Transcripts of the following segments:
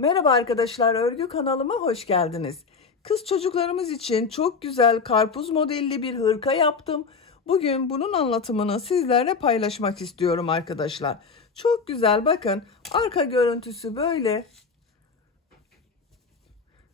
Merhaba arkadaşlar, örgü kanalıma hoş geldiniz. Kız çocuklarımız için çok güzel karpuz modelli bir hırka yaptım. Bugün bunun anlatımını sizlerle paylaşmak istiyorum arkadaşlar. Çok güzel, bakın arka görüntüsü böyle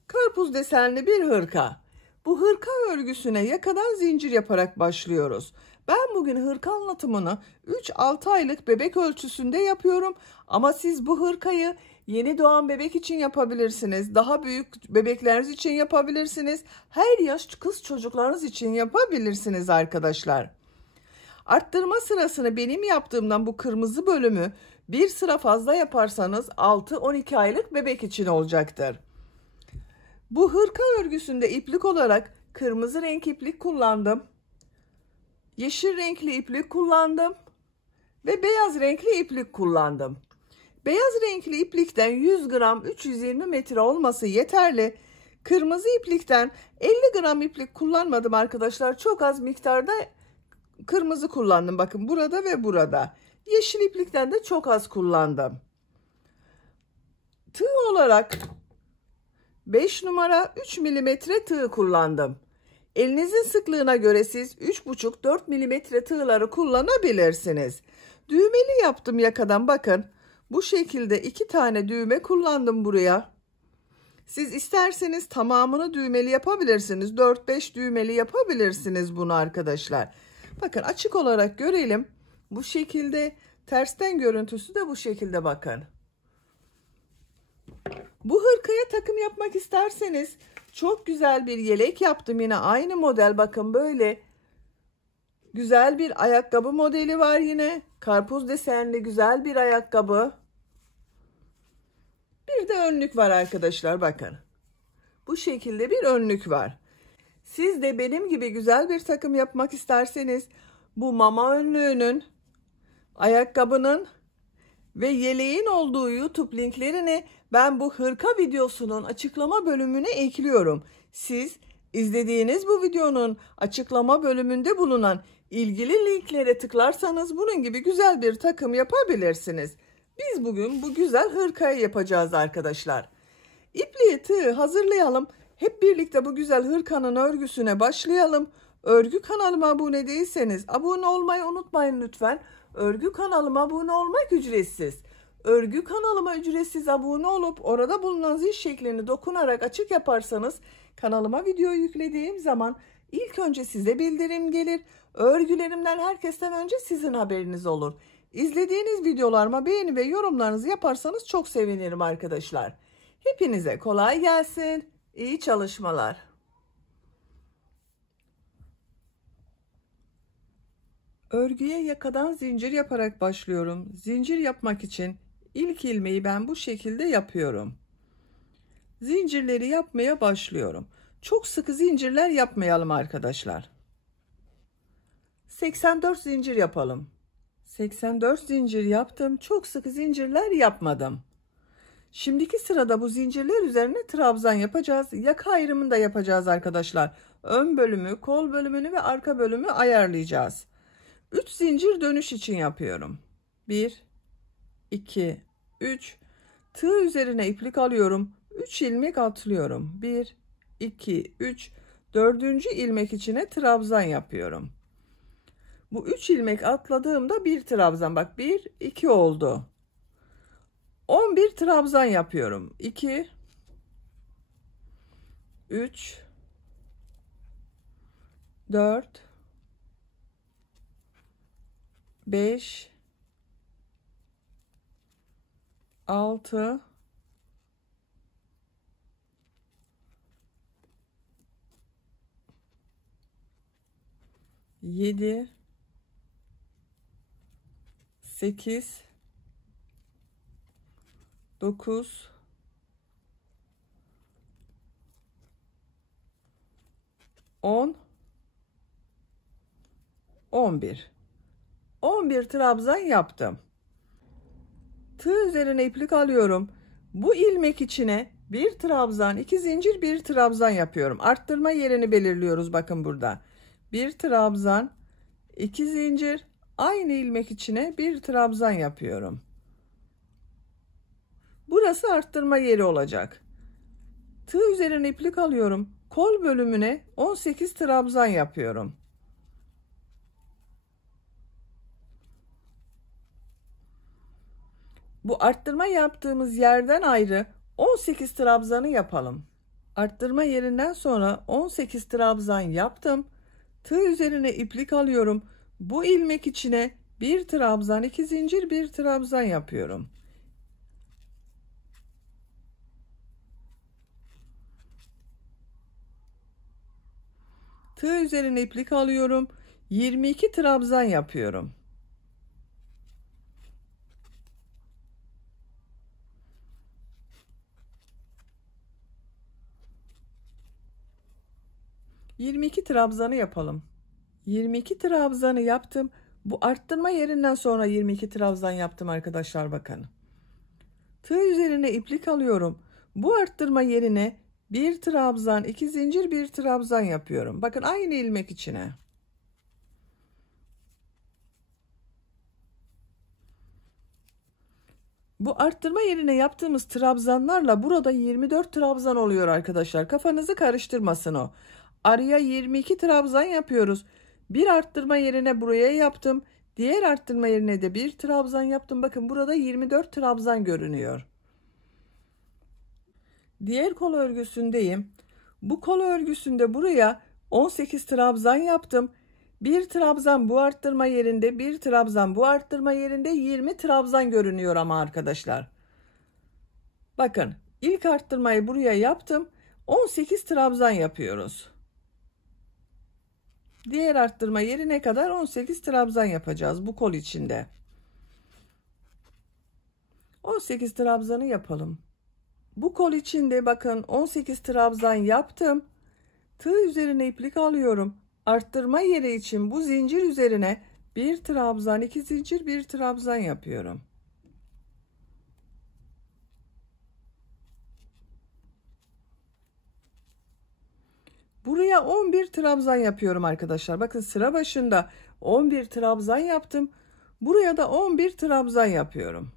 karpuz desenli bir hırka. Bu hırka örgüsüne yakadan zincir yaparak başlıyoruz. Ben bugün hırka anlatımını 3-6 aylık bebek ölçüsünde yapıyorum. Ama siz bu hırkayı yeni doğan bebek için yapabilirsiniz. Daha büyük bebekleriniz için yapabilirsiniz. Her yaş kız çocuklarınız için yapabilirsiniz arkadaşlar. Arttırma sırasını benim yaptığımdan bu kırmızı bölümü bir sıra fazla yaparsanız 6-12 aylık bebek için olacaktır. Bu hırka örgüsünde iplik olarak kırmızı renk iplik kullandım. Yeşil renkli iplik kullandım. Ve beyaz renkli iplik kullandım. Beyaz renkli iplikten 100 gram 320 metre olması yeterli. Kırmızı iplikten 50 gram iplik kullanmadım arkadaşlar. Çok az miktarda kırmızı kullandım. Bakın burada ve burada. Yeşil iplikten de çok az kullandım. Tığ olarak 5 numara 3 milimetre tığ kullandım. Elinizin sıklığına göre siz 3,5-4 milimetre tığları kullanabilirsiniz. Düğmeli yaptım yakadan, bakın. Bu şekilde 2 tane düğme kullandım buraya. Siz isterseniz tamamını düğmeli yapabilirsiniz. 4-5 düğmeli yapabilirsiniz bunu arkadaşlar. Bakın açık olarak görelim. Bu şekilde, tersten görüntüsü de bu şekilde, bakın. Bu hırkaya takım yapmak isterseniz çok güzel bir yelek yaptım. Yine aynı model, bakın böyle güzel bir ayakkabı modeli var yine. Karpuz desenli güzel bir ayakkabı. Bir de önlük var arkadaşlar, bakın. Bu şekilde bir önlük var. Siz de benim gibi güzel bir takım yapmak isterseniz bu mama önlüğünün, ayakkabının ve yeleğin olduğu YouTube linklerini ben bu hırka videosunun açıklama bölümüne ekliyorum. Siz izlediğiniz bu videonun açıklama bölümünde bulunan ilgili linklere tıklarsanız bunun gibi güzel bir takım yapabilirsiniz. Biz bugün bu güzel hırkayı yapacağız arkadaşlar. İpliği, tığı hazırlayalım. Hep birlikte bu güzel hırkanın örgüsüne başlayalım. Örgü kanalıma abone değilseniz abone olmayı unutmayın lütfen. Örgü kanalıma abone olmak ücretsiz. Örgü kanalıma ücretsiz abone olup orada bulunan zil şeklini dokunarak açık yaparsanız kanalıma video yüklediğim zaman ilk önce size bildirim gelir. Örgülerimden herkesten önce sizin haberiniz olur. İzlediğiniz videolarıma beğeni ve yorumlarınızı yaparsanız çok sevinirim arkadaşlar. Hepinize kolay gelsin. İyi çalışmalar. Örgüye yakadan zincir yaparak başlıyorum. Zincir yapmak için ilk ilmeği ben bu şekilde yapıyorum. Zincirleri yapmaya başlıyorum. Çok sıkı zincirler yapmayalım arkadaşlar. 84 zincir yapalım. 84 zincir yaptım. Çok sıkı zincirler yapmadım. Şimdiki sırada bu zincirler üzerine trabzan yapacağız. Yaka ayrımını da yapacağız arkadaşlar. Ön bölümü, kol bölümünü ve arka bölümü ayarlayacağız. 3 zincir dönüş için yapıyorum. 1 2 3 tığ üzerine iplik alıyorum. 3 ilmek atlıyorum. 1 2 3 dördüncü ilmek içine trabzan yapıyorum. Bu 3 ilmek atladığımda bir trabzan, bak 1 2 oldu. 11 trabzan yapıyorum. 2 3 4 5 6 7 8 9 10 11 trabzan yaptım. Tığ üzerine iplik alıyorum. Bu ilmek içine bir trabzan, 2 zincir, bir trabzan yapıyorum. Arttırma yerini belirliyoruz, bakın burada. Bir trabzan, 2 zincir, aynı ilmek içine bir trabzan yapıyorum. Burası arttırma yeri olacak. Tığ üzerine iplik alıyorum. Kol bölümüne 18 trabzan yapıyorum. Bu arttırma yaptığımız yerden ayrı 18 trabzanı yapalım. Arttırma yerinden sonra 18 trabzan yaptım. Tığ üzerine iplik alıyorum. Bu ilmek içine bir trabzan, 2 zincir, bir trabzan yapıyorum. Tığ üzerine iplik alıyorum. 22 trabzan yapıyorum. ...22 trabzanı yapalım. 22 trabzanı yaptım. Bu arttırma yerinden sonra 22 trabzan yaptım arkadaşlar, bakın. Tığ üzerine iplik alıyorum. Bu arttırma yerine bir trabzan, 2 zincir, bir trabzan yapıyorum. Bakın aynı ilmek içine. Bu arttırma yerine yaptığımız trabzanlarla burada 24 trabzan oluyor arkadaşlar. Kafanızı karıştırmasın o. Araya 22 trabzan yapıyoruz. Bir arttırma yerine buraya yaptım. Diğer arttırma yerine de bir trabzan yaptım. Bakın burada 24 trabzan görünüyor. Diğer kol örgüsündeyim. Bu kol örgüsünde buraya 18 trabzan yaptım. Bir trabzan bu arttırma yerinde, bir trabzan bu arttırma yerinde, 20 trabzan görünüyor ama arkadaşlar. Bakın, ilk arttırmayı buraya yaptım. 18 trabzan yapıyoruz. Diğer arttırma yerine kadar 18 trabzan yapacağız bu kol içinde. 18 trabzanı yapalım. Bu kol içinde bakın 18 trabzan yaptım. Tığ üzerine iplik alıyorum. Arttırma yeri için bu zincir üzerine bir trabzan, 2 zincir, bir trabzan yapıyorum. Buraya 11 trabzan yapıyorum arkadaşlar. Bakın sıra başında 11 trabzan yaptım. Buraya da 11 trabzan yapıyorum.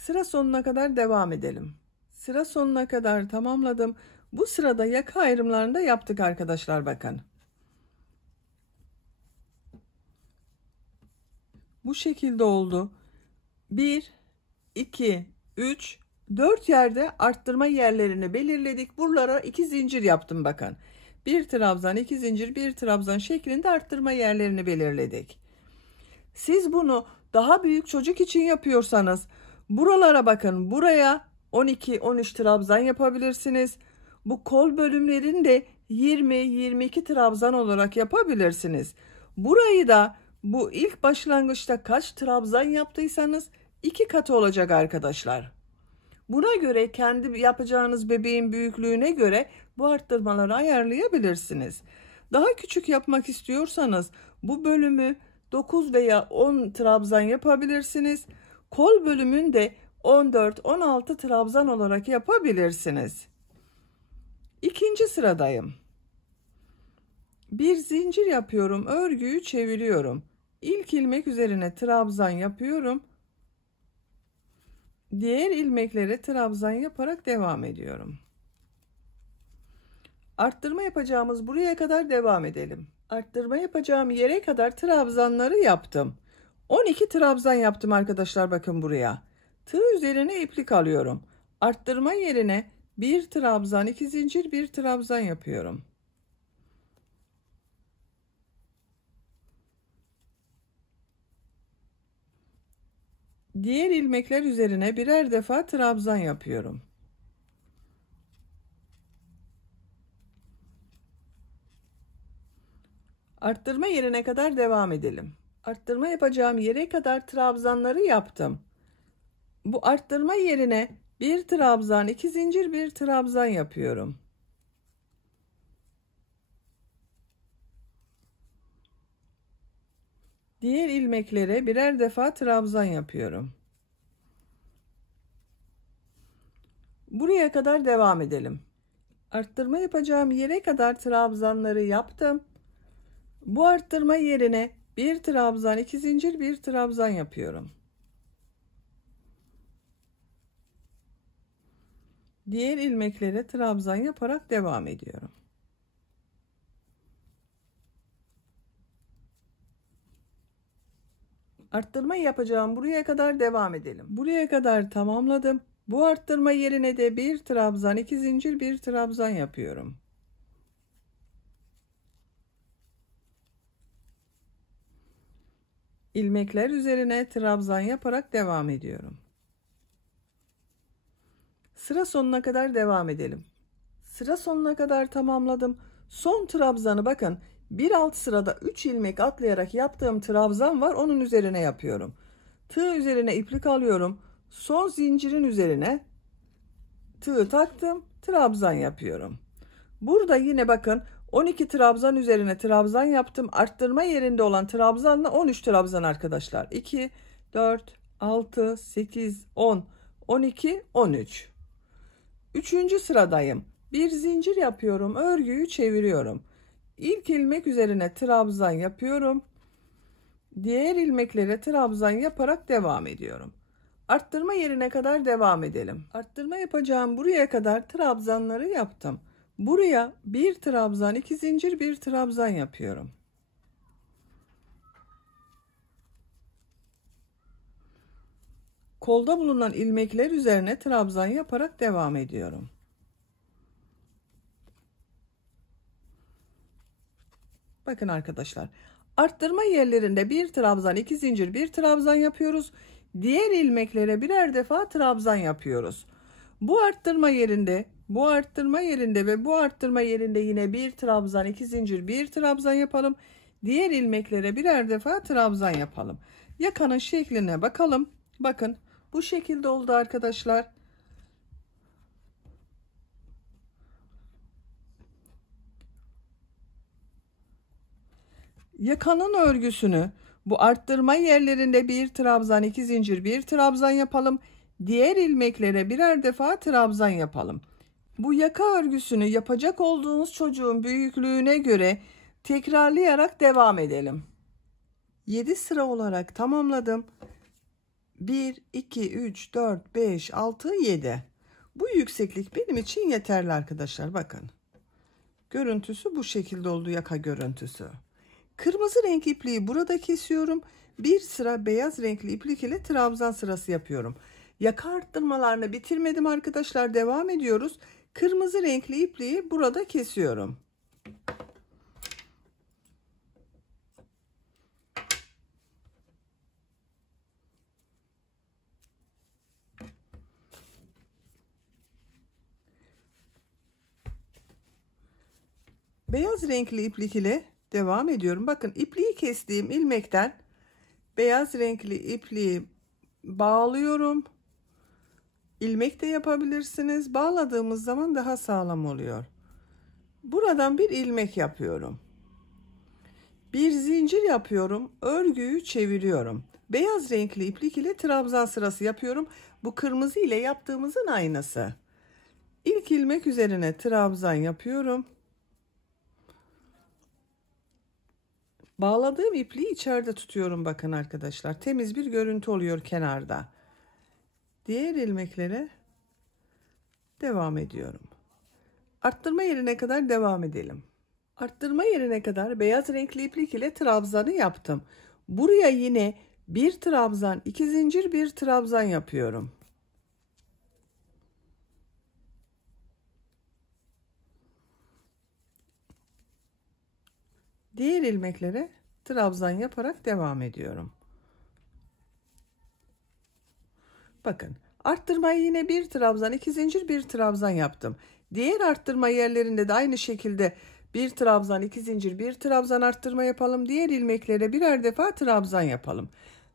Sıra sonuna kadar devam edelim. Sıra sonuna kadar tamamladım. Bu sırada yaka ayrımlarını da yaptık arkadaşlar, bakın. Bu şekilde oldu. 1, 2, 3, 4 yerde arttırma yerlerini belirledik. Buralara 2 zincir yaptım, bakın. Bir trabzan, 2 zincir, bir trabzan şeklinde arttırma yerlerini belirledik. Siz bunu daha büyük çocuk için yapıyorsanız buralara bakın, buraya 12-13 trabzan yapabilirsiniz. Bu kol bölümlerini de 20-22 trabzan olarak yapabilirsiniz. Burayı da bu ilk başlangıçta kaç trabzan yaptıysanız 2 katı olacak arkadaşlar. Buna göre kendi yapacağınız bebeğin büyüklüğüne göre bu arttırmaları ayarlayabilirsiniz. Daha küçük yapmak istiyorsanız bu bölümü 9 veya 10 trabzan yapabilirsiniz. Kol bölümünde 14-16 trabzan olarak yapabilirsiniz. İkinci sıradayım. Bir zincir yapıyorum, örgüyü çeviriyorum. İlk ilmek üzerine trabzan yapıyorum. Diğer ilmeklere trabzan yaparak devam ediyorum. Arttırma yapacağımız buraya kadar devam edelim. Arttırma yapacağım yere kadar trabzanları yaptım. 12 trabzan yaptım arkadaşlar, bakın buraya. Tığ üzerine iplik alıyorum. Arttırma yerine bir trabzan, 2 zincir, bir trabzan yapıyorum. Diğer ilmekler üzerine birer defa trabzan yapıyorum. Arttırma yerine kadar devam edelim. Arttırma yapacağım yere kadar trabzanları yaptım. Bu arttırma yerine bir trabzan, 2 zincir, bir trabzan yapıyorum. Diğer ilmeklere birer defa trabzan yapıyorum. Buraya kadar devam edelim. Arttırma yapacağım yere kadar trabzanları yaptım. Bu arttırma yerine Bir trabzan, 2 zincir, bir trabzan yapıyorum. Diğer ilmeklere trabzan yaparak devam ediyorum. Arttırma yapacağım buraya kadar devam edelim. Buraya kadar tamamladım. Bu arttırma yerine de bir trabzan, 2 zincir, bir trabzan yapıyorum. İlmekler üzerine trabzan yaparak devam ediyorum. Sıra sonuna kadar devam edelim. Sıra sonuna kadar tamamladım. Son trabzanı bakın, bir alt sırada 3 ilmek atlayarak yaptığım trabzan var, onun üzerine yapıyorum. Tığ üzerine iplik alıyorum. Son zincirin üzerine tığı taktım, trabzan yapıyorum. Burada yine bakın 12 trabzan üzerine trabzan yaptım. Arttırma yerinde olan trabzanla 13 trabzan arkadaşlar. 2, 4, 6, 8, 10, 12, 13. Üçüncü sıradayım. Bir zincir yapıyorum. Örgüyü çeviriyorum. İlk ilmek üzerine trabzan yapıyorum. Diğer ilmeklere trabzan yaparak devam ediyorum. Arttırma yerine kadar devam edelim. Arttırma yapacağım buraya kadar trabzanları yaptım. Buraya bir trabzan, 2 zincir, bir trabzan yapıyorum. Kolda bulunan ilmekler üzerine trabzan yaparak devam ediyorum. Bakın arkadaşlar, arttırma yerlerinde bir trabzan, 2 zincir, bir trabzan yapıyoruz. Diğer ilmeklere birer defa trabzan yapıyoruz. Bu arttırma yerinde, bu arttırma yerinde ve bu arttırma yerinde yine bir trabzan, 2 zincir, bir trabzan yapalım. Diğer ilmeklere birer defa trabzan yapalım. Yakanın şekline bakalım. Bakın bu şekilde oldu arkadaşlar. Yakanın örgüsünü bu arttırma yerlerinde bir trabzan, 2 zincir, bir trabzan yapalım. Diğer ilmeklere birer defa trabzan yapalım. Bu yaka örgüsünü yapacak olduğunuz çocuğun büyüklüğüne göre tekrarlayarak devam edelim. 7 sıra olarak tamamladım. 1, 2, 3, 4, 5, 6, 7. Bu yükseklik benim için yeterli arkadaşlar. Bakın. Görüntüsü bu şekilde oldu, yaka görüntüsü. Kırmızı renk ipliği burada kesiyorum. Bir sıra beyaz renkli iplik ile trabzan sırası yapıyorum. Yaka arttırmalarını bitirmedim arkadaşlar. Devam ediyoruz. Kırmızı renkli ipliği burada kesiyorum. Beyaz renkli iplik ile devam ediyorum. Bakın ipliği kestiğim ilmekten beyaz renkli ipliği bağlıyorum. İlmek de yapabilirsiniz. Bağladığımız zaman daha sağlam oluyor. Buradan bir ilmek yapıyorum. Bir zincir yapıyorum. Örgüyü çeviriyorum. Beyaz renkli iplik ile trabzan sırası yapıyorum. Bu kırmızı ile yaptığımızın aynısı. İlk ilmek üzerine trabzan yapıyorum. Bağladığım ipliği içeride tutuyorum bakın arkadaşlar. Temiz bir görüntü oluyor kenarda. Diğer ilmeklere devam ediyorum. Arttırma yerine kadar devam edelim. Arttırma yerine kadar beyaz renkli iplik ile trabzanı yaptım. Buraya yine bir trabzan, 2 zincir, bir trabzan yapıyorum. Diğer ilmeklere trabzan yaparak devam ediyorum. Bakın arttırmayı yine bir trabzan, 2 zincir, bir trabzan yaptım. Diğer arttırma yerlerinde de aynı şekilde bir trabzan, 2 zincir, bir trabzan arttırma yapalım. Diğer ilmeklere birer defa trabzan yapalım.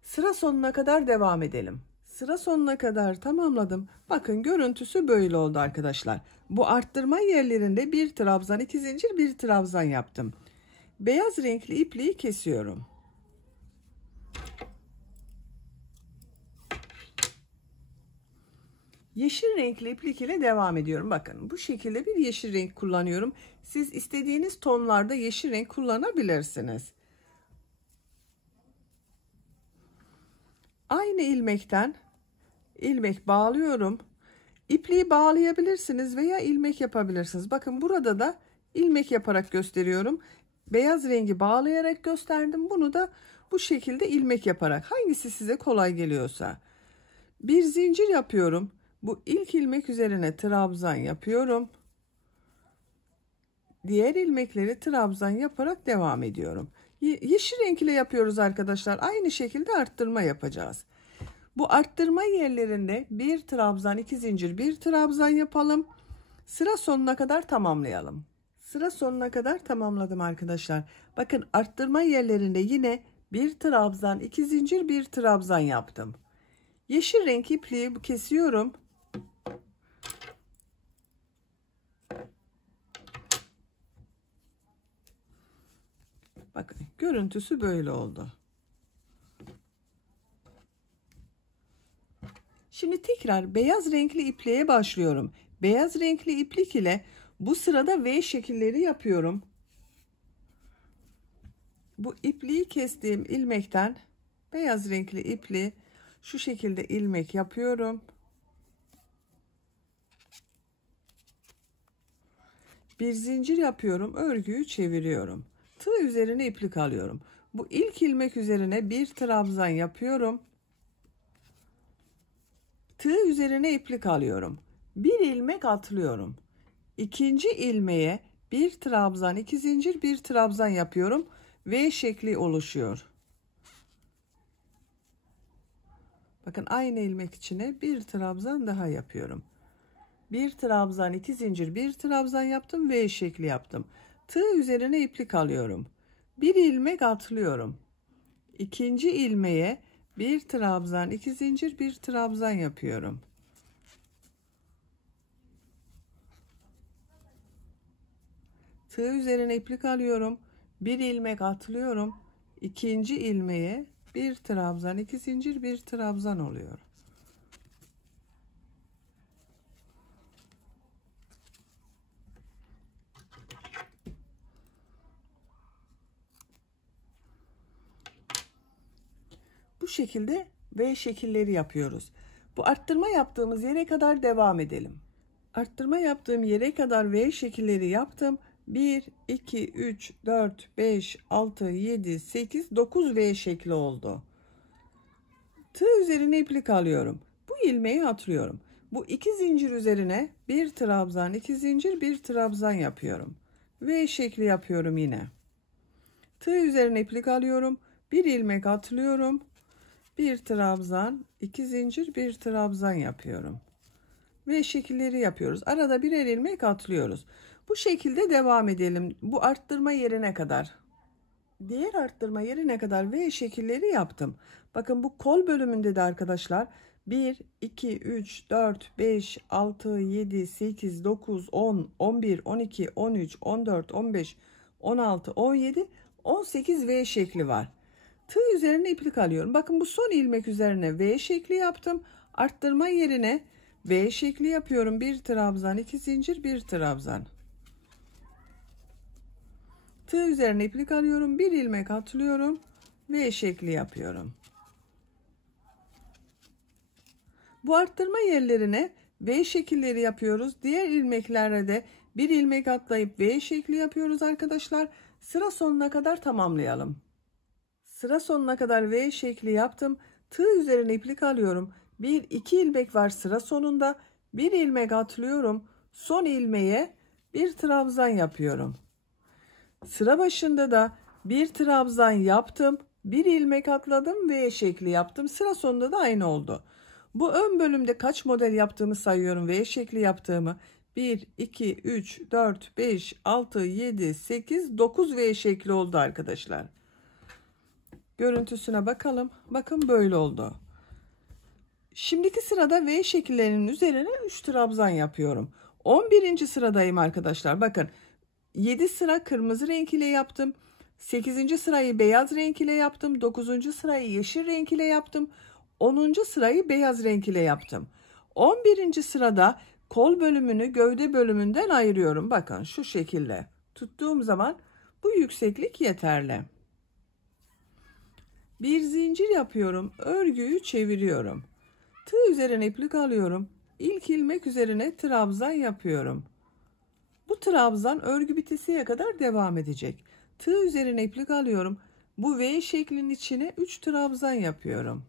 Sıra sonuna kadar devam edelim. Sıra sonuna kadar tamamladım. Bakın görüntüsü böyle oldu arkadaşlar. Bu arttırma yerlerinde bir trabzan, 2 zincir, bir trabzan yaptım. Beyaz renkli ipliği kesiyorum. Yeşil renkli iplik ile devam ediyorum. Bakın bu şekilde bir yeşil renk kullanıyorum. Siz istediğiniz tonlarda yeşil renk kullanabilirsiniz. Aynı ilmekten ilmek bağlıyorum. İpliği bağlayabilirsiniz veya ilmek yapabilirsiniz. Bakın burada da ilmek yaparak gösteriyorum. Beyaz rengi bağlayarak gösterdim. Bunu da bu şekilde ilmek yaparak. Hangisi size kolay geliyorsa. Bir zincir yapıyorum. Bu ilk ilmek üzerine trabzan yapıyorum. Diğer ilmekleri trabzan yaparak devam ediyorum. Yeşil renk ile yapıyoruz arkadaşlar. Aynı şekilde arttırma yapacağız. Bu arttırma yerlerinde bir trabzan, 2 zincir, bir trabzan yapalım. Sıra sonuna kadar tamamlayalım. Sıra sonuna kadar tamamladım arkadaşlar. Bakın arttırma yerlerinde yine bir trabzan, 2 zincir, bir trabzan yaptım. Yeşil renk ipliği kesiyorum. Bakın görüntüsü böyle oldu. Şimdi tekrar beyaz renkli ipliğe başlıyorum. Beyaz renkli iplik ile bu sırada V şekilleri yapıyorum. Bu ipliği kestiğim ilmekten beyaz renkli ipliği şu şekilde ilmek yapıyorum. Bir zincir yapıyorum, örgüyü çeviriyorum. Tığ üzerine iplik alıyorum. Bu ilk ilmek üzerine bir trabzan yapıyorum. Tığ üzerine iplik alıyorum. Bir ilmek atlıyorum. İkinci ilmeğe bir trabzan, 2 zincir, bir trabzan yapıyorum. V şekli oluşuyor. Bakın aynı ilmek içine bir trabzan daha yapıyorum. Bir trabzan, 2 zincir, bir trabzan yaptım, V şekli yaptım. Tığ üzerine iplik alıyorum. Bir ilmek atlıyorum. İkinci ilmeğe bir trabzan, 2 zincir, bir trabzan yapıyorum. Tığ üzerine iplik alıyorum. Bir ilmek atlıyorum. İkinci ilmeğe bir trabzan, 2 zincir, bir trabzan oluyor. Bu şekilde V şekilleri yapıyoruz. Bu arttırma yaptığımız yere kadar devam edelim. Arttırma yaptığım yere kadar V şekilleri yaptım. 1, 2, 3, 4, 5, 6, 7, 8, 9 V şekli oldu. Tığ üzerine iplik alıyorum. Bu ilmeği atlıyorum. Bu 2 zincir üzerine bir trabzan, 2 zincir, bir trabzan yapıyorum. V şekli yapıyorum yine. Tığ üzerine iplik alıyorum. Bir ilmek atlıyorum. Bir trabzan, 2 zincir, bir trabzan yapıyorum. Ve şekilleri yapıyoruz. Arada birer ilmek atlıyoruz. Bu şekilde devam edelim. Bu arttırma yerine kadar. Diğer arttırma yerine kadar V şekilleri yaptım. Bakın bu kol bölümünde de arkadaşlar 1, 2, 3, 4, 5, 6, 7, 8, 9, 10, 11, 12, 13, 14, 15, 16, 17, 18 V şekli var. Tığ üzerine iplik alıyorum. Bakın bu son ilmek üzerine V şekli yaptım. Arttırma yerine V şekli yapıyorum. Bir trabzan, 2 zincir, bir trabzan. Tığ üzerine iplik alıyorum. Bir ilmek atlıyorum. V şekli yapıyorum. Bu arttırma yerlerine V şekilleri yapıyoruz. Diğer ilmeklerde de bir ilmek atlayıp V şekli yapıyoruz arkadaşlar. Sıra sonuna kadar tamamlayalım. Sıra sonuna kadar V şekli yaptım. Tığ üzerine iplik alıyorum. 1-2 ilmek var sıra sonunda. Bir ilmek atlıyorum. Son ilmeğe bir trabzan yapıyorum. Sıra başında da bir trabzan yaptım. Bir ilmek atladım. V şekli yaptım. Sıra sonunda da aynı oldu. Bu ön bölümde kaç model yaptığımı sayıyorum. V şekli yaptığımı. 1, 2, 3, 4, 5, 6, 7, 8, 9 V şekli oldu arkadaşlar. Görüntüsüne bakalım. Bakın böyle oldu. Şimdiki sırada V şekillerinin üzerine 3 trabzan yapıyorum. 11. sıradayım arkadaşlar. Bakın 7 sıra kırmızı renk ile yaptım. 8. sırayı beyaz renk ile yaptım. 9. sırayı yeşil renk ile yaptım. 10. sırayı beyaz renk ile yaptım. 11. sırada kol bölümünü gövde bölümünden ayırıyorum. Bakın şu şekilde tuttuğum zaman bu yükseklik yeterli. Bir zincir yapıyorum, örgüyü çeviriyorum. Tığ üzerine iplik alıyorum. İlk ilmek üzerine trabzan yapıyorum. Bu trabzan örgü bitesiye kadar devam edecek. Tığ üzerine iplik alıyorum. Bu V şeklinin içine 3 trabzan yapıyorum.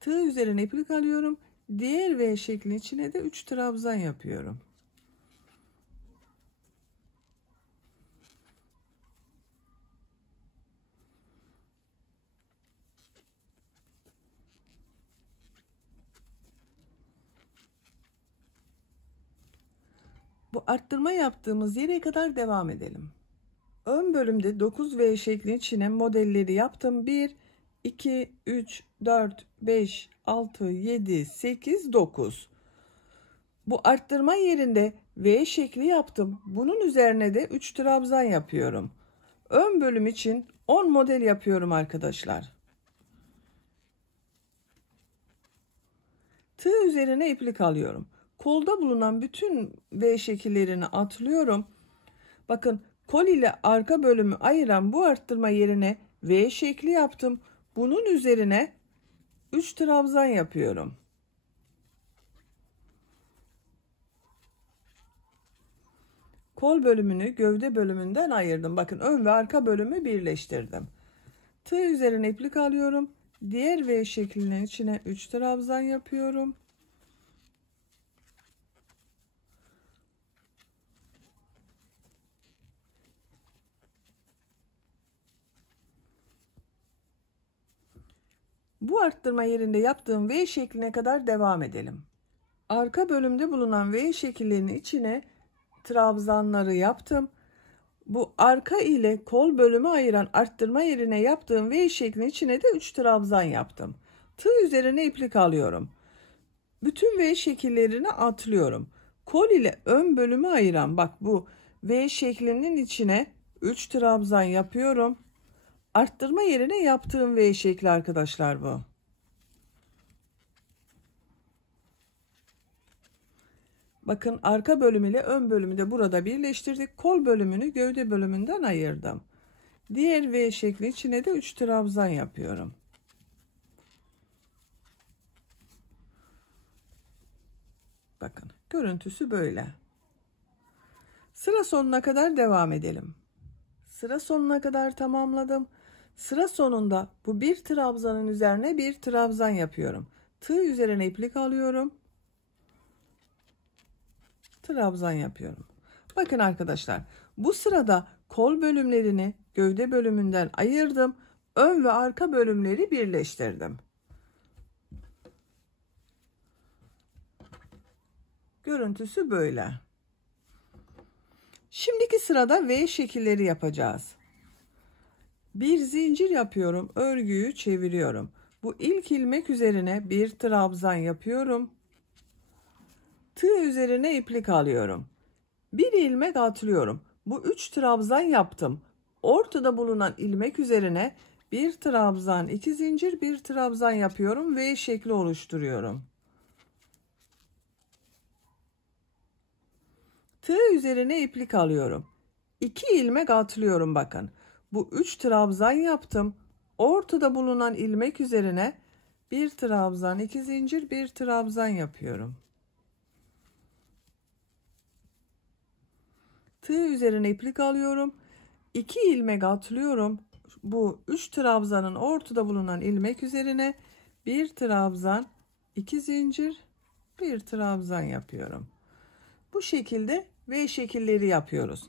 Tığ üzerine iplik alıyorum. Diğer V şeklinin içine de 3 trabzan yapıyorum. Bu arttırma yaptığımız yere kadar devam edelim. Ön bölümde 9V şeklinin içine modelleri yaptım. 1, 2, 3, 4, 5, 6, 7, 8, 9. Bu arttırma yerinde V şekli yaptım. Bunun üzerine de 3 trabzan yapıyorum. Ön bölüm için 10 model yapıyorum arkadaşlar. Tığ üzerine iplik alıyorum. Kolda bulunan bütün V şekillerini atlıyorum. Bakın, kol ile arka bölümü ayıran bu arttırma yerine V şekli yaptım. Bunun üzerine 3 trabzan yapıyorum. Kol bölümünü gövde bölümünden ayırdım. Bakın, ön ve arka bölümü birleştirdim. Tığ üzerine iplik alıyorum. Diğer V şeklinin içine 3 trabzan yapıyorum. Bu arttırma yerinde yaptığım V şekline kadar devam edelim. Arka bölümde bulunan V şekillerinin içine trabzanları yaptım. Bu arka ile kol bölümü ayıran arttırma yerine yaptığım V şeklinin içine de 3 trabzan yaptım. Tığ üzerine iplik alıyorum. Bütün V şekillerini atlıyorum. Kol ile ön bölümü ayıran, bak, bu V şeklinin içine 3 trabzan yapıyorum. Arttırma yerine yaptığım V şekli arkadaşlar bu. Bakın, arka bölüm ile ön bölümü de burada birleştirdik. Kol bölümünü gövde bölümünden ayırdım. Diğer V şekli içine de 3 trabzan yapıyorum. Bakın, görüntüsü böyle. Sıra sonuna kadar devam edelim. Sıra sonuna kadar tamamladım. Sıra sonunda bu bir trabzanın üzerine bir trabzan yapıyorum. Tığ üzerine iplik alıyorum. Trabzan yapıyorum. Bakın arkadaşlar, bu sırada kol bölümlerini gövde bölümünden ayırdım. Ön ve arka bölümleri birleştirdim. Görüntüsü böyle. Şimdiki sırada V şekilleri yapacağız. Bir zincir yapıyorum, örgüyü çeviriyorum. Bu ilk ilmek üzerine bir trabzan yapıyorum. Tığ üzerine iplik alıyorum. Bir ilmek atlıyorum. Bu 3 trabzan yaptım. Ortada bulunan ilmek üzerine bir trabzan, 2 zincir, bir trabzan yapıyorum. V şekli oluşturuyorum. Tığ üzerine iplik alıyorum. 2 ilmek atlıyorum, bakın. Bu 3 trabzan yaptım. Ortada bulunan ilmek üzerine bir trabzan, 2 zincir, bir trabzan yapıyorum. Tığ üzerine iplik alıyorum. 2 ilmek atlıyorum. Bu 3 trabzanın ortada bulunan ilmek üzerine bir trabzan, 2 zincir, bir trabzan yapıyorum. Bu şekilde V şekilleri yapıyoruz.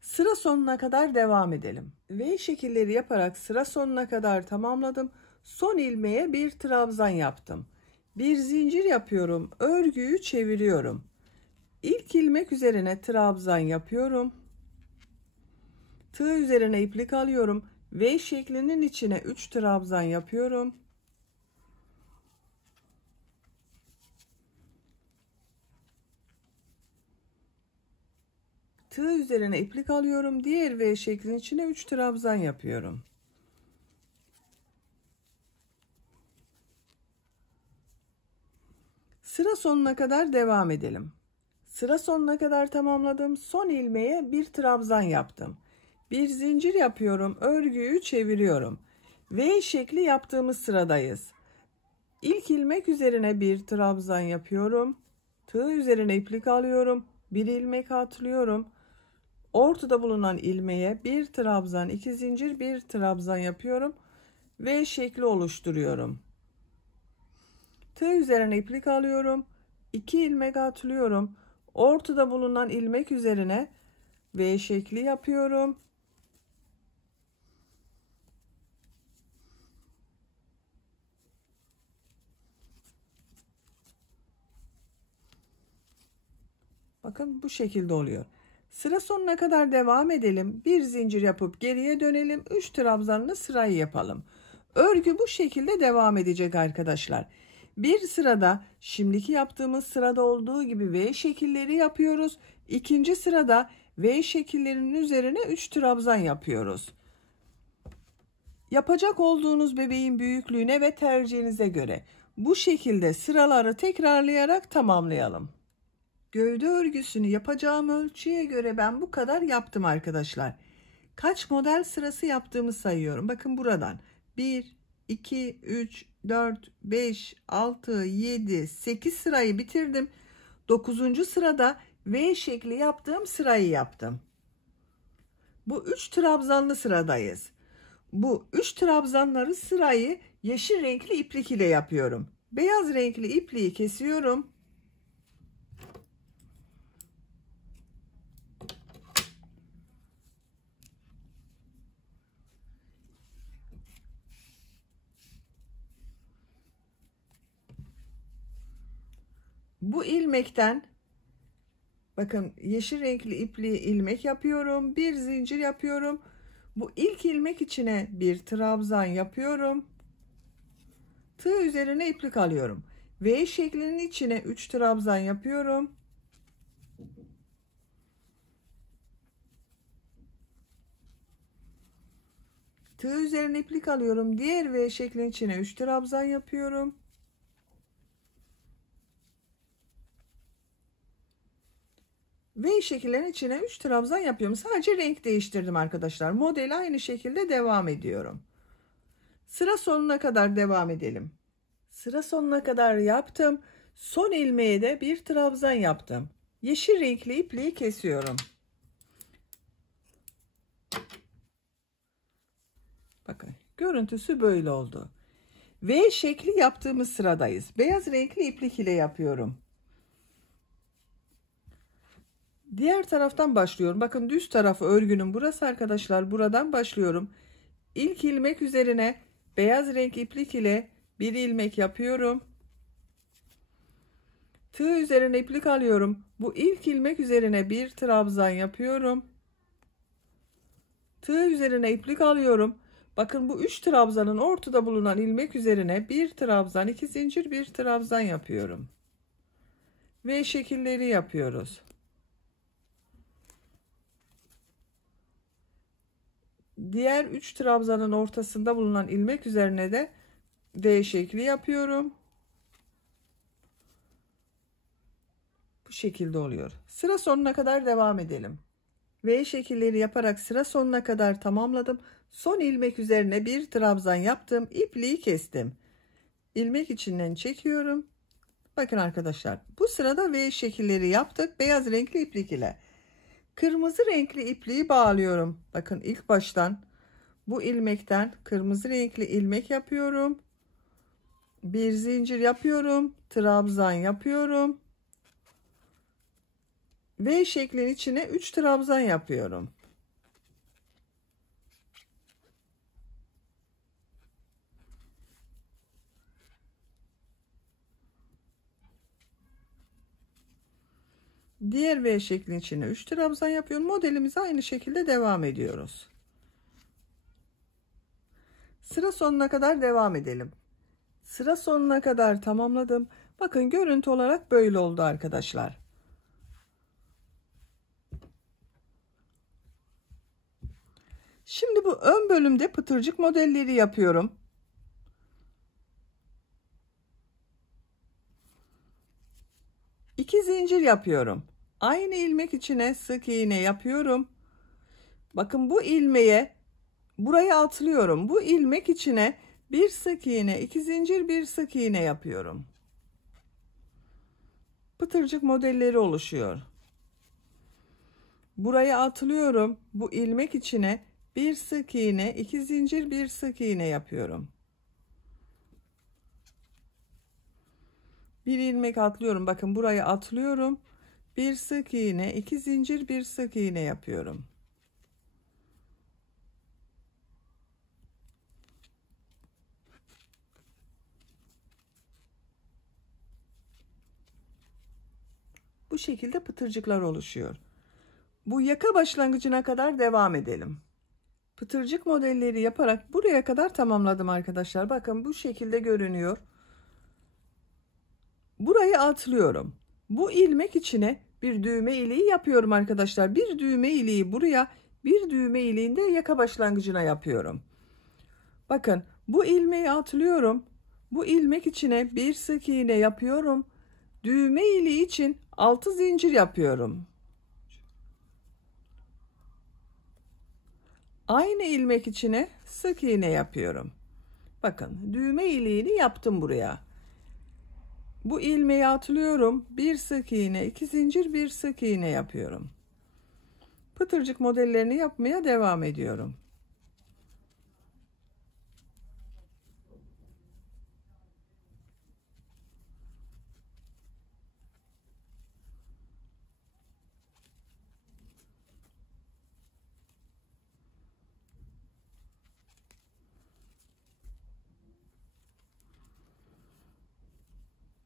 Sıra sonuna kadar devam edelim. V şekilleri yaparak sıra sonuna kadar tamamladım. Son ilmeğe bir trabzan yaptım. Bir zincir yapıyorum. Örgüyü çeviriyorum. İlk ilmek üzerine trabzan yapıyorum. Tığ üzerine iplik alıyorum. V şeklinin içine 3 trabzan yapıyorum. Tığ üzerine iplik alıyorum. Diğer V şeklinin içine 3 trabzan yapıyorum. Sıra sonuna kadar devam edelim. Sıra sonuna kadar tamamladım. Son ilmeğe bir trabzan yaptım. Bir zincir yapıyorum. Örgüyü çeviriyorum. V şekli yaptığımız sıradayız. İlk ilmek üzerine bir trabzan yapıyorum. Tığ üzerine iplik alıyorum. Bir ilmek atlıyorum. Ortada bulunan ilmeğe bir trabzan, iki zincir, bir trabzan yapıyorum. V şekli oluşturuyorum. Tığ üzerine iplik alıyorum. 2 ilmek atlıyorum. Ortada bulunan ilmek üzerine V şekli yapıyorum. Bakın bu şekilde oluyor. Sıra sonuna kadar devam edelim. Bir zincir yapıp geriye dönelim. 3 trabzanlı sırayı yapalım. Örgü bu şekilde devam edecek arkadaşlar. Bir sırada şimdiki yaptığımız sırada olduğu gibi V şekilleri yapıyoruz. İkinci sırada V şekillerinin üzerine 3 trabzan yapıyoruz. Yapacak olduğunuz bebeğin büyüklüğüne ve tercihinize göre bu şekilde sıraları tekrarlayarak tamamlayalım. Gövde örgüsünü yapacağım ölçüye göre ben bu kadar yaptım arkadaşlar. Kaç model sırası yaptığımı sayıyorum. Bakın buradan 1, 2, 3, 4, 5, 6, 7, 8 sırayı bitirdim. 9. sırada V şekli yaptığım sırayı yaptım. Bu 3 trabzanlı sıradayız. Bu 3 trabzanları sırayı yeşil renkli iplik ile yapıyorum. Beyaz renkli ipliği kesiyorum. Bu ilmekten bakın yeşil renkli ipliği ilmek yapıyorum. Bir zincir yapıyorum. Bu ilk ilmek içine bir trabzan yapıyorum. Tığ üzerine iplik alıyorum. V şeklinin içine 3 trabzan yapıyorum. Tığ üzerine iplik alıyorum. Diğer V şeklinin içine 3 trabzan yapıyorum. V şekillerin içine 3 trabzan yapıyorum. Sadece renk değiştirdim arkadaşlar. Model aynı şekilde devam ediyorum. Sıra sonuna kadar devam edelim. Sıra sonuna kadar yaptım. Son ilmeğe de bir trabzan yaptım. Yeşil renkli ipliği kesiyorum. Bakın görüntüsü böyle oldu. V şekli yaptığımız sıradayız. Beyaz renkli iplik ile yapıyorum. Diğer taraftan başlıyorum. Bakın düz tarafı örgünün burası arkadaşlar. Buradan başlıyorum. İlk ilmek üzerine beyaz renk iplik ile bir ilmek yapıyorum. Tığ üzerine iplik alıyorum. Bu ilk ilmek üzerine bir trabzan yapıyorum. Tığ üzerine iplik alıyorum. Bakın bu 3 trabzanın ortada bulunan ilmek üzerine bir trabzan, 2 zincir, bir trabzan yapıyorum. V şekilleri yapıyoruz. Diğer 3 trabzanın ortasında bulunan ilmek üzerine de V şekli yapıyorum. Bu şekilde oluyor. Sıra sonuna kadar devam edelim. V şekilleri yaparak sıra sonuna kadar tamamladım. Son ilmek üzerine bir trabzan yaptım. İpliği kestim. İlmek içinden çekiyorum. Bakın arkadaşlar bu sırada V şekilleri yaptık. Beyaz renkli iplik ile. Kırmızı renkli ipliği bağlıyorum. Bakın ilk baştan bu ilmekten kırmızı renkli ilmek yapıyorum. Bir zincir yapıyorum. Trabzan yapıyorum. V şeklin içine 3 trabzan yapıyorum. Diğer V şeklin içine 3 trabzan yapıyorum. Modelimize aynı şekilde devam ediyoruz. Sıra sonuna kadar devam edelim. Sıra sonuna kadar tamamladım. Bakın görüntü olarak böyle oldu arkadaşlar. Şimdi bu ön bölümde pıtırcık modelleri yapıyorum. İki zincir yapıyorum. Aynı ilmek içine sık iğne yapıyorum. Bakın bu ilmeğe buraya atlıyorum. Bu ilmek içine bir sık iğne, 2 zincir, bir sık iğne yapıyorum. Pıtırcık modelleri oluşuyor. Buraya atlıyorum. Bu ilmek içine bir sık iğne, 2 zincir, bir sık iğne yapıyorum. Bir ilmek atlıyorum. Bakın buraya atlıyorum. Bir sık iğne, 2 zincir, bir sık iğne yapıyorum. Bu şekilde pıtırcıklar oluşuyor. Bu yaka başlangıcına kadar devam edelim. Pıtırcık modelleri yaparak buraya kadar tamamladım arkadaşlar. Bakın bu şekilde görünüyor. Burayı atlıyorum. Bu ilmek içine bir düğme iliği yapıyorum arkadaşlar. Bir düğme iliği buraya, bir düğme iliğini de yaka başlangıcına yapıyorum. Bakın bu ilmeği atlıyorum. Bu ilmek içine bir sık iğne yapıyorum. Düğme iliği için 6 zincir yapıyorum. Aynı ilmek içine sık iğne yapıyorum. Bakın düğme iliğini yaptım buraya. Bu ilmeği atlıyorum. Bir sık iğne, 2 zincir, bir sık iğne yapıyorum. Pıtırcık modellerini yapmaya devam ediyorum.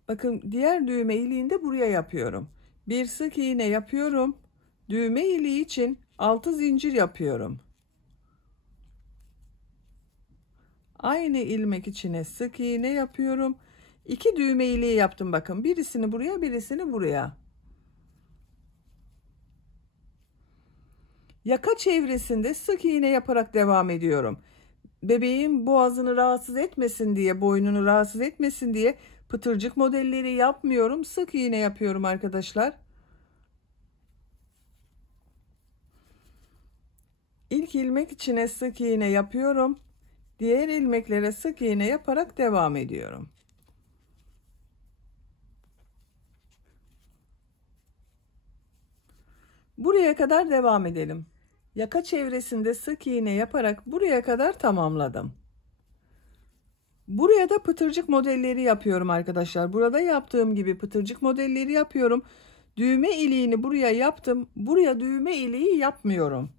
Bakın diğer düğme iliğini de buraya yapıyorum. Bir sık iğne yapıyorum. Düğme iliği için 6 zincir yapıyorum. Aynı ilmek içine sık iğne yapıyorum. 2 düğme iliği yaptım bakın. Birisini buraya, birisini buraya. Yaka çevresinde sık iğne yaparak devam ediyorum. Bebeğin boğazını rahatsız etmesin diye, boynunu rahatsız etmesin diye pıtırcık modelleri yapmıyorum. Sık iğne yapıyorum arkadaşlar. İlk ilmek içine sık iğne yapıyorum. Diğer ilmeklere sık iğne yaparak devam ediyorum. Buraya kadar devam edelim. Yaka çevresinde sık iğne yaparak buraya kadar tamamladım. Buraya da pıtırcık modelleri yapıyorum arkadaşlar. Burada yaptığım gibi pıtırcık modelleri yapıyorum. Düğme iliğini buraya yaptım. Buraya düğme iliği yapmıyorum.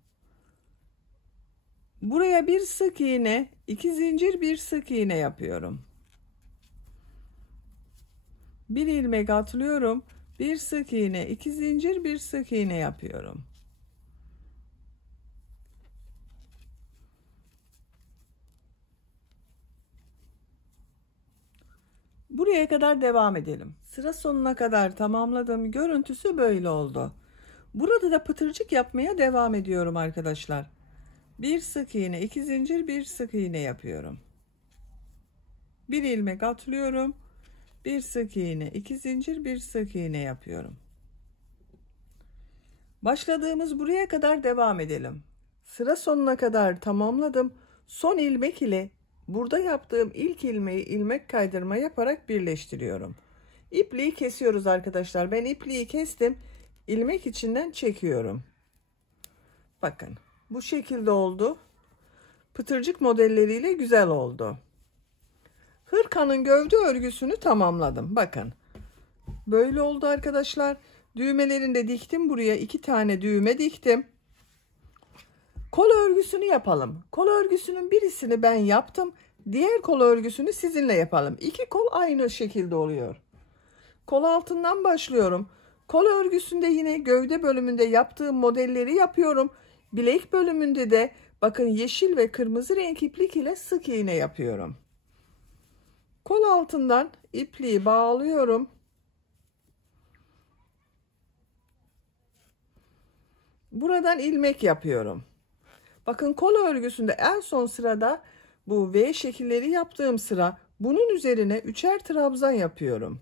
Buraya bir sık iğne, 2 zincir, bir sık iğne yapıyorum. Bir ilmek atlıyorum. Bir sık iğne, 2 zincir, bir sık iğne yapıyorum. Buraya kadar devam edelim. Sıra sonuna kadar tamamladım. Görüntüsü böyle oldu. Burada da pıtırcık yapmaya devam ediyorum arkadaşlar. Bir sık iğne, 2 zincir, bir sık iğne yapıyorum. Bir ilmek atlıyorum. Bir sık iğne, 2 zincir, bir sık iğne yapıyorum. Başladığımız buraya kadar devam edelim. Sıra sonuna kadar tamamladım. Son ilmek ile burada yaptığım ilk ilmeği ilmek kaydırma yaparak birleştiriyorum. İpliği kesiyoruz arkadaşlar. Ben ipliği kestim. İlmek içinden çekiyorum. Bakın bu şekilde oldu. Pıtırcık modelleriyle güzel oldu. Hırkanın gövde örgüsünü tamamladım. Bakın böyle oldu arkadaşlar. Düğmelerini de diktim. Buraya 2 tane düğme diktim. Kol örgüsünü yapalım. Kol örgüsünün birisini ben yaptım. Diğer kol örgüsünü sizinle yapalım. 2 kol aynı şekilde oluyor. Kol altından başlıyorum. Kol örgüsünde yine gövde bölümünde yaptığım modelleri yapıyorum. Bilek bölümünde de bakın yeşil ve kırmızı renk iplik ile sık iğne yapıyorum. Kol altından ipliği bağlıyorum. Buradan ilmek yapıyorum. Bakın kol örgüsünde en son sırada bu V şekilleri yaptığım sıra, bunun üzerine 3'er trabzan yapıyorum.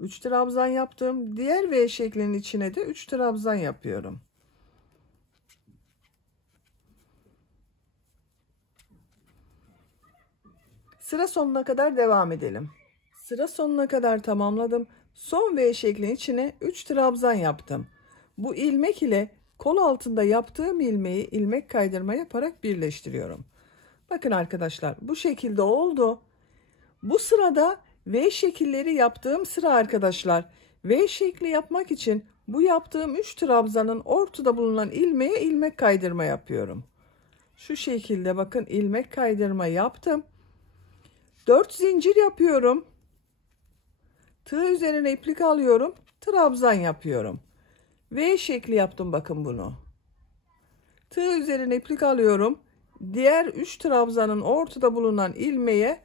3 trabzan yaptım. Diğer V şeklinin içine de 3 trabzan yapıyorum. Sıra sonuna kadar devam edelim. Sıra sonuna kadar tamamladım. Son V şeklinin içine 3 trabzan yaptım. Bu ilmek ile kol altında yaptığım ilmeği ilmek kaydırma yaparak birleştiriyorum. Bakın arkadaşlar, bu şekilde oldu. Bu sırada V şekilleri yaptığım sıra arkadaşlar. V şekli yapmak için bu yaptığım 3 trabzanın ortada bulunan ilmeğe ilmek kaydırma yapıyorum. Şu şekilde bakın, ilmek kaydırma yaptım. 4 zincir yapıyorum. Tığ üzerine iplik alıyorum. Trabzan yapıyorum. V şekli yaptım bakın bunu. Tığ üzerine iplik alıyorum. Diğer 3 trabzanın ortada bulunan ilmeğe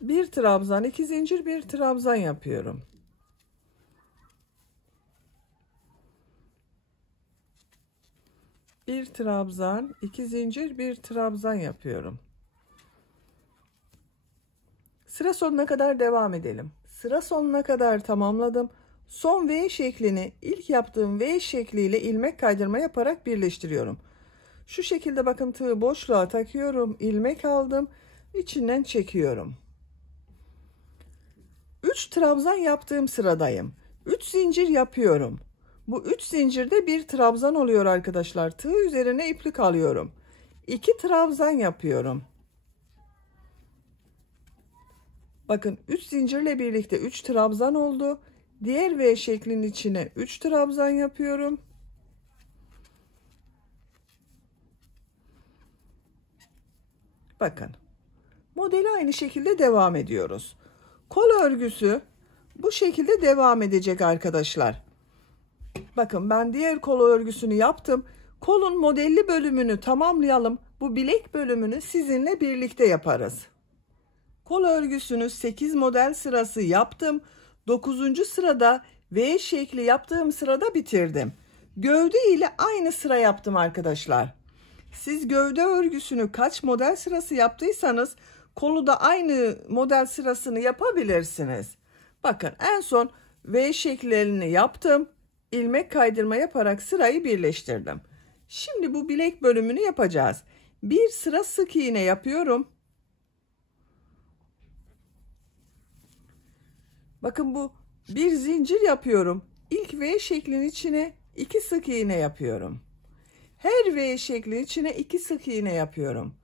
bir trabzan, 2 zincir, bir trabzan yapıyorum. Bir trabzan, 2 zincir, bir trabzan yapıyorum. Sıra sonuna kadar devam edelim. Sıra sonuna kadar tamamladım. Son V şeklini ilk yaptığım V şekliyle ilmek kaydırma yaparak birleştiriyorum. Şu şekilde bakın, tığı boşluğa takıyorum, ilmek aldım, içinden çekiyorum. 3 trabzan yaptığım sıradayım. 3 zincir yapıyorum. Bu 3 zincirde bir trabzan oluyor arkadaşlar. Tığ üzerine iplik alıyorum. 2 trabzan yapıyorum. Bakın 3 zincirle birlikte 3 trabzan oldu. Diğer V şeklinin içine 3 trabzan yapıyorum. Bakın, modeli aynı şekilde devam ediyoruz. Kol örgüsü bu şekilde devam edecek arkadaşlar. Bakın, ben diğer kol örgüsünü yaptım. Kolun modelli bölümünü tamamlayalım. Bu bilek bölümünü sizinle birlikte yaparız. Kol örgüsünü 8 model sırası yaptım. 9. sırada V şekli yaptığım sırada bitirdim. Gövde ile aynı sıra yaptım arkadaşlar. Siz gövde örgüsünü kaç model sırası yaptıysanız kolu da aynı model sırasını yapabilirsiniz. Bakın, en son V şekillerini yaptım. İlmek kaydırma yaparak sırayı birleştirdim. Şimdi bu bilek bölümünü yapacağız. Bir sıra sık iğne yapıyorum. Bakın, bu bir zincir yapıyorum. İlk V şeklinin içine 2 sık iğne yapıyorum. Her V şeklinin içine 2 sık iğne yapıyorum.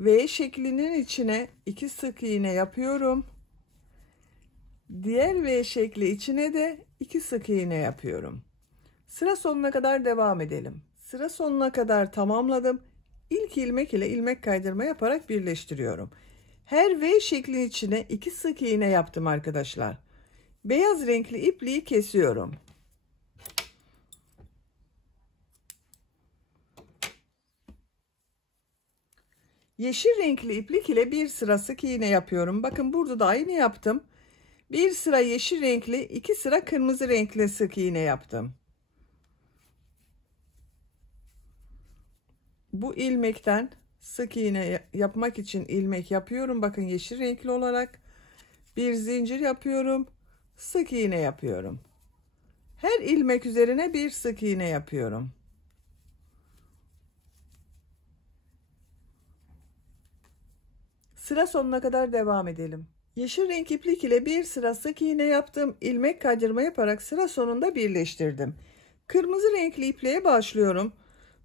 V şeklinin içine 2 sık iğne yapıyorum. Diğer V şekli içine de 2 sık iğne yapıyorum. Sıra sonuna kadar devam edelim. Sıra sonuna kadar tamamladım. İlk ilmek ile ilmek kaydırma yaparak birleştiriyorum. Her V şeklinin içine 2 sık iğne yaptım arkadaşlar. Beyaz renkli ipliği kesiyorum. Yeşil renkli iplik ile bir sıra sık iğne yapıyorum. Bakın, burada da aynı yaptım. Bir sıra yeşil renkli, 2 sıra kırmızı renkli sık iğne yaptım. Bu ilmekten sık iğne yapmak için ilmek yapıyorum. Bakın, yeşil renkli olarak bir zincir yapıyorum. Sık iğne yapıyorum. Her ilmek üzerine bir sık iğne yapıyorum. Sıra sonuna kadar devam edelim. Yeşil renk iplik ile bir sıra sık iğne yaptım. İlmek kaydırma yaparak sıra sonunda birleştirdim. Kırmızı renkli ipliğe başlıyorum.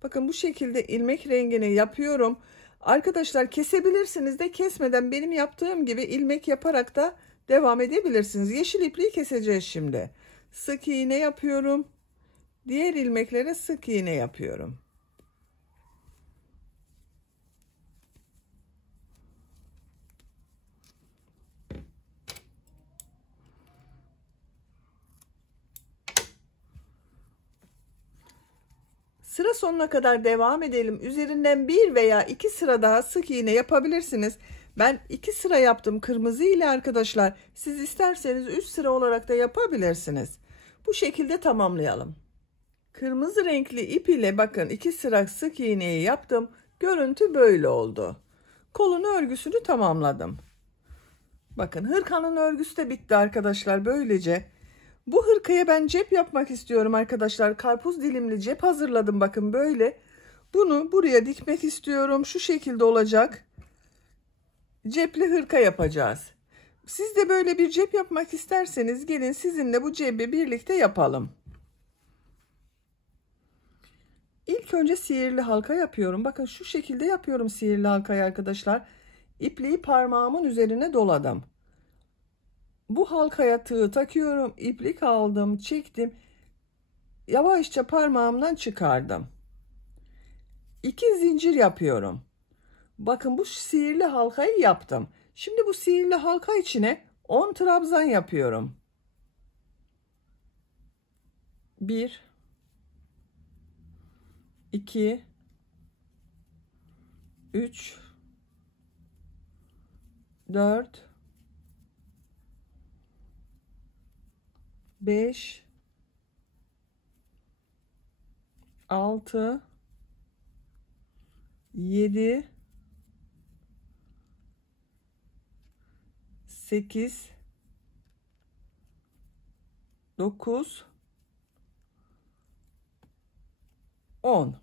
Bakın, bu şekilde ilmek rengini yapıyorum. Arkadaşlar, kesebilirsiniz de kesmeden benim yaptığım gibi ilmek yaparak da devam edebilirsiniz. Yeşil ipliği keseceğiz şimdi. Sık iğne yapıyorum. Diğer ilmeklere sık iğne yapıyorum. Sıra sonuna kadar devam edelim. Üzerinden bir veya 2 sıra daha sık iğne yapabilirsiniz. Ben 2 sıra yaptım kırmızı ile arkadaşlar. Siz isterseniz 3 sıra olarak da yapabilirsiniz. Bu şekilde tamamlayalım. Kırmızı renkli ip ile bakın 2 sıra sık iğneyi yaptım. Görüntü böyle oldu. Kolun örgüsünü tamamladım. Bakın hırkanın örgüsü de bitti arkadaşlar böylece. Bu hırkaya ben cep yapmak istiyorum arkadaşlar. Karpuz dilimli cep hazırladım bakın böyle. Bunu buraya dikmek istiyorum. Şu şekilde olacak. Cepli hırka yapacağız. Siz de böyle bir cep yapmak isterseniz gelin sizinle bu cebi birlikte yapalım. İlk önce sihirli halka yapıyorum. Bakın şu şekilde yapıyorum sihirli halkayı arkadaşlar. İpliği parmağımın üzerine doladım. Bu halkaya tığ takıyorum. İplik aldım, çektim. Yavaşça parmağımdan çıkardım. 2 zincir yapıyorum. Bakın bu sihirli halkayı yaptım. Şimdi bu sihirli halka içine 10 trabzan yapıyorum. 1 2 3 4 5 6 7 8 9 10.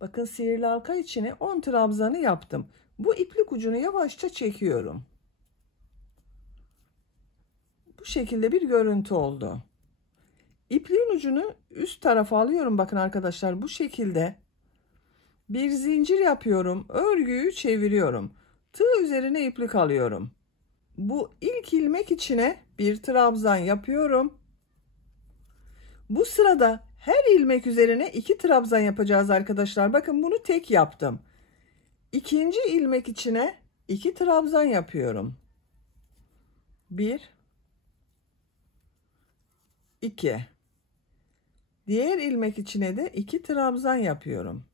Bakın sihirli halka içine 10 trabzanı yaptım. Bu iplik ucunu yavaşça çekiyorum. Bu şekilde bir görüntü oldu. İpliğin ucunu üst tarafa alıyorum bakın arkadaşlar bu şekilde. Bir zincir yapıyorum. Örgüyü çeviriyorum. Tığ üzerine iplik alıyorum. Bu ilk ilmek içine bir trabzan yapıyorum. Bu sırada her ilmek üzerine 2 trabzan yapacağız arkadaşlar. Bakın bunu tek yaptım. İkinci ilmek içine 2 trabzan yapıyorum. 1 2. Diğer ilmek içine de 2 trabzan yapıyorum.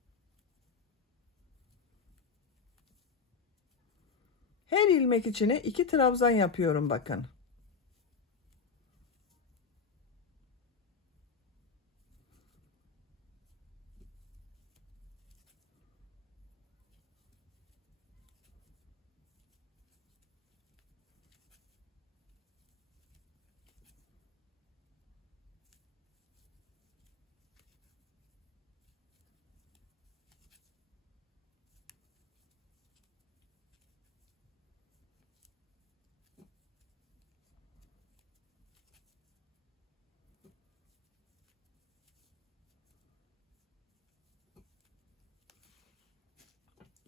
Her ilmek içine 2 trabzan yapıyorum bakın.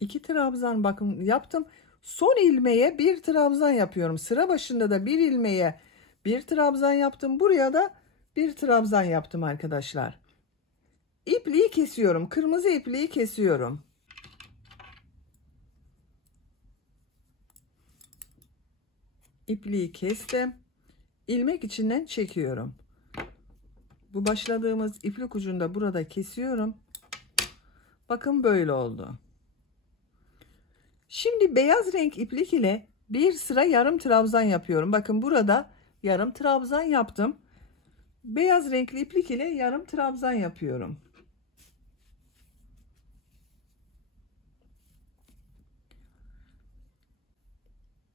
İki trabzan bakın yaptım. Son ilmeğe bir trabzan yapıyorum. Sıra başında da bir ilmeğe bir trabzan yaptım. Buraya da bir trabzan yaptım arkadaşlar. İpliği kesiyorum. Kırmızı ipliği kesiyorum. İpliği kestim. İlmek içinden çekiyorum. Bu başladığımız iplik ucunda burada kesiyorum. Bakın böyle oldu. Şimdi beyaz renk iplik ile bir sıra yarım trabzan yapıyorum. Bakın burada yarım trabzan yaptım. Beyaz renkli iplik ile yarım trabzan yapıyorum.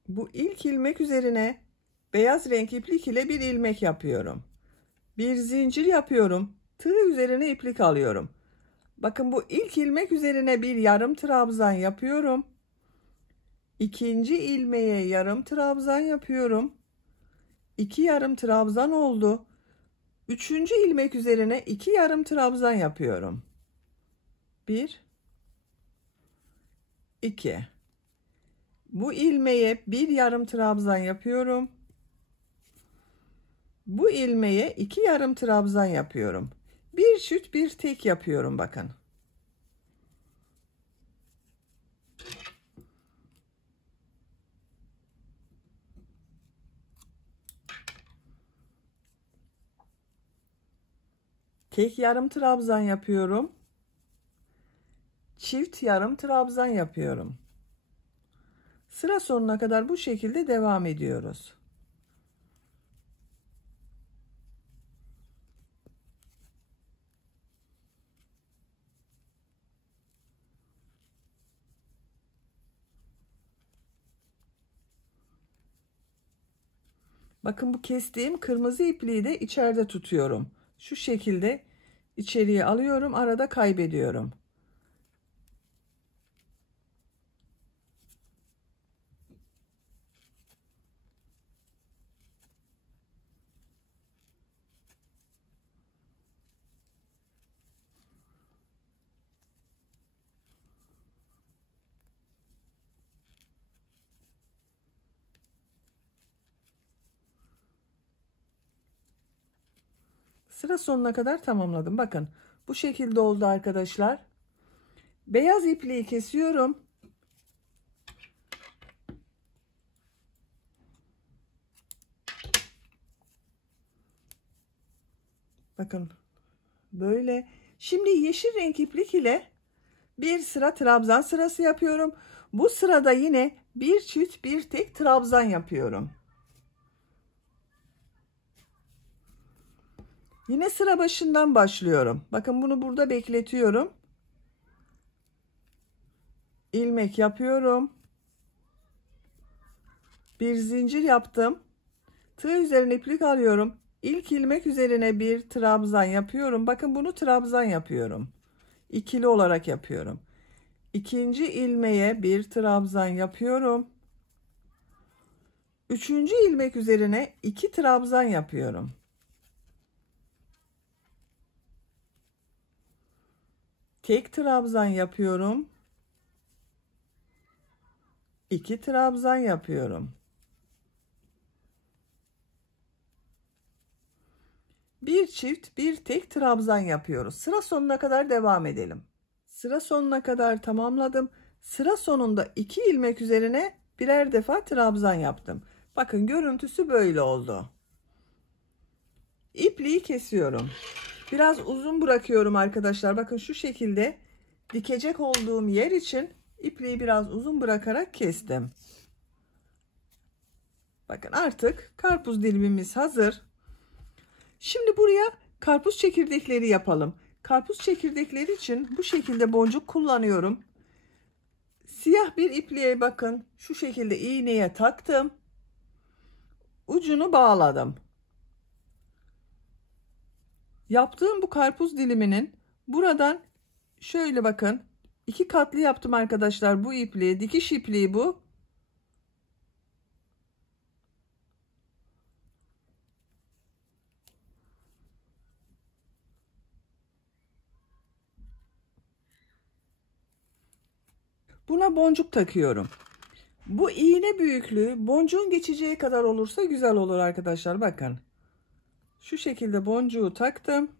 Bu ilk ilmek üzerine beyaz renk iplik ile bir ilmek yapıyorum. Bir zincir yapıyorum. Tığ üzerine iplik alıyorum. Bakın bu ilk ilmek üzerine bir yarım trabzan yapıyorum. İkinci ilmeğe yarım trabzan yapıyorum. 2 yarım trabzan oldu. Üçüncü ilmek üzerine 2 yarım trabzan yapıyorum. 1 2. Bu ilmeğe bir yarım trabzan yapıyorum. Bu ilmeğe 2 yarım trabzan yapıyorum. Bir çift bir tek yapıyorum bakın. Tek yarım trabzan yapıyorum. Çift yarım trabzan yapıyorum. Sıra sonuna kadar bu şekilde devam ediyoruz. Bakın bu kestiğim kırmızı ipliği de içeride tutuyorum. Şu şekilde içeriye alıyorum, arada kaybediyorum. Sıra sonuna kadar tamamladım. Bakın bu şekilde oldu arkadaşlar. Beyaz ipliği kesiyorum. Bakın böyle. Şimdi yeşil renk iplik ile bir sıra trabzan sırası yapıyorum. Bu sırada yine bir çift bir tek trabzan yapıyorum. Yine sıra başından başlıyorum. Bakın bunu burada bekletiyorum. İlmek yapıyorum. Bir zincir yaptım. Tığ üzerine iplik alıyorum. İlk ilmek üzerine bir trabzan yapıyorum. Bakın bunu trabzan yapıyorum. İkili olarak yapıyorum. İkinci ilmeğe bir trabzan yapıyorum. Üçüncü ilmek üzerine iki trabzan yapıyorum. Tek trabzan yapıyorum. İki trabzan yapıyorum. Bir çift bir tek trabzan yapıyoruz. Sıra sonuna kadar devam edelim. Sıra sonuna kadar tamamladım. Sıra sonunda 2 ilmek üzerine birer defa trabzan yaptım. Bakın görüntüsü böyle oldu. İpliği kesiyorum. Biraz uzun bırakıyorum arkadaşlar. Bakın şu şekilde dikecek olduğum yer için ipliği biraz uzun bırakarak kestim. Bakın artık karpuz dilimimiz hazır. Şimdi buraya karpuz çekirdekleri yapalım. Karpuz çekirdekleri için bu şekilde boncuk kullanıyorum. Siyah bir ipliğe bakın şu şekilde iğneye taktım. Ucunu bağladım. Yaptığım bu karpuz diliminin buradan şöyle bakın 2 katlı yaptım arkadaşlar bu ipliği. Dikiş ipliği bu. Buna boncuk takıyorum. Bu iğne büyüklüğü boncuğun geçeceği kadar olursa güzel olur arkadaşlar. Bakın. Şu şekilde boncuğu taktım.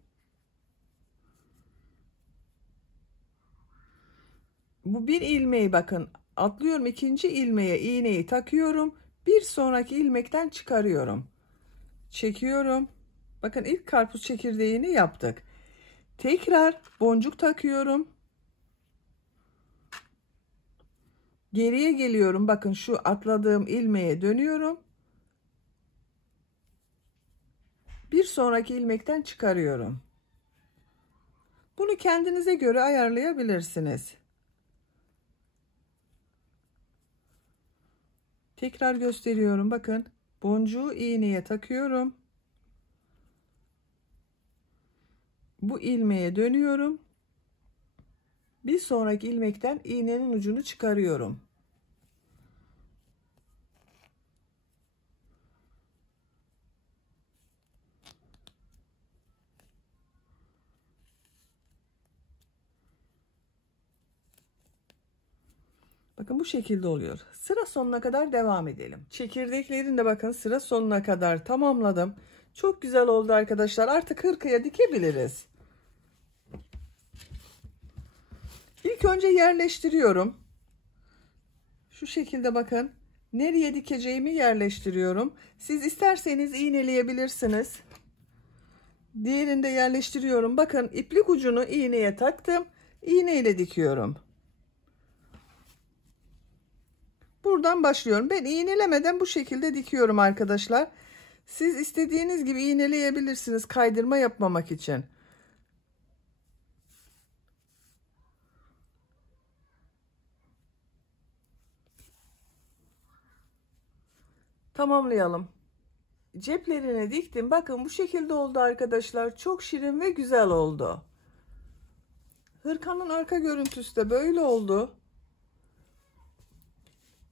Bu bir ilmeği bakın atlıyorum, ikinci ilmeğe iğneyi takıyorum. Bir sonraki ilmekten çıkarıyorum. Çekiyorum. Bakın ilk karpuz çekirdeğini yaptık. Tekrar boncuk takıyorum. Geriye geliyorum. Bakın şu atladığım ilmeğe dönüyorum. Bir sonraki ilmekten çıkarıyorum. Bunu kendinize göre ayarlayabilirsiniz. Tekrar gösteriyorum. Bakın boncuğu iğneye takıyorum. Bu ilmeğe dönüyorum. Bir sonraki ilmekten iğnenin ucunu çıkarıyorum. Bakın bu şekilde oluyor. Sıra sonuna kadar devam edelim. Çekirdeklerini de bakın sıra sonuna kadar tamamladım. Çok güzel oldu arkadaşlar. Artık hırkaya dikebiliriz. İlk önce yerleştiriyorum. Şu şekilde bakın. Nereye dikeceğimi yerleştiriyorum. Siz isterseniz iğneleyebilirsiniz. Diğerini de yerleştiriyorum. Bakın iplik ucunu iğneye taktım. İğne ile dikiyorum. Buradan başlıyorum. Ben iğnelemeden bu şekilde dikiyorum arkadaşlar. Siz istediğiniz gibi iğneleyebilirsiniz kaydırma yapmamak için. Tamamlayalım. ceplerine diktim. Bakın bu şekilde oldu arkadaşlar. Çok şirin ve güzel oldu. Hırkanın arka görüntüsü de böyle oldu.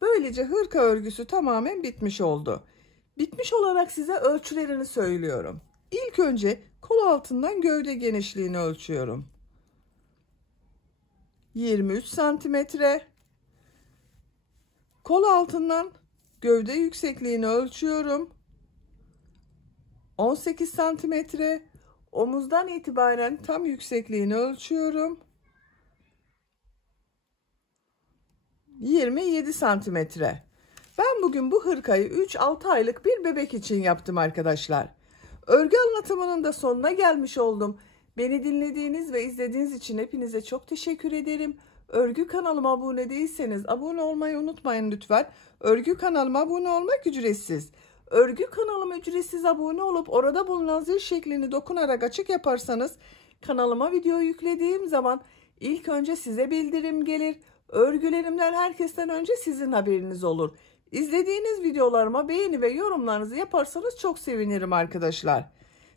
Böylece hırka örgüsü tamamen bitmiş oldu. Bitmiş olarak size ölçülerini söylüyorum. İlk önce kol altından gövde genişliğini ölçüyorum. 23 santimetre. Kol altından gövde yüksekliğini ölçüyorum. 18 santimetre. Omuzdan itibaren tam yüksekliğini ölçüyorum. 27 santimetre. Ben bugün bu hırkayı 3-6 aylık bir bebek için yaptım arkadaşlar. Örgü anlatımının da sonuna gelmiş oldum. Beni dinlediğiniz ve izlediğiniz için hepinize çok teşekkür ederim. Örgü kanalıma abone değilseniz abone olmayı unutmayın lütfen. Örgü kanalıma abone olmak ücretsiz. Örgü kanalıma ücretsiz abone olup orada bulunan zil şeklini dokunarak açık yaparsanız kanalıma video yüklediğim zaman ilk önce size bildirim gelir. Örgülerimden herkesten önce sizin haberiniz olur. İzlediğiniz videolarıma beğeni ve yorumlarınızı yaparsanız çok sevinirim arkadaşlar.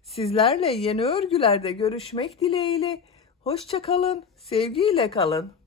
Sizlerle yeni örgülerde görüşmek dileğiyle. Hoşça kalın, sevgiyle kalın.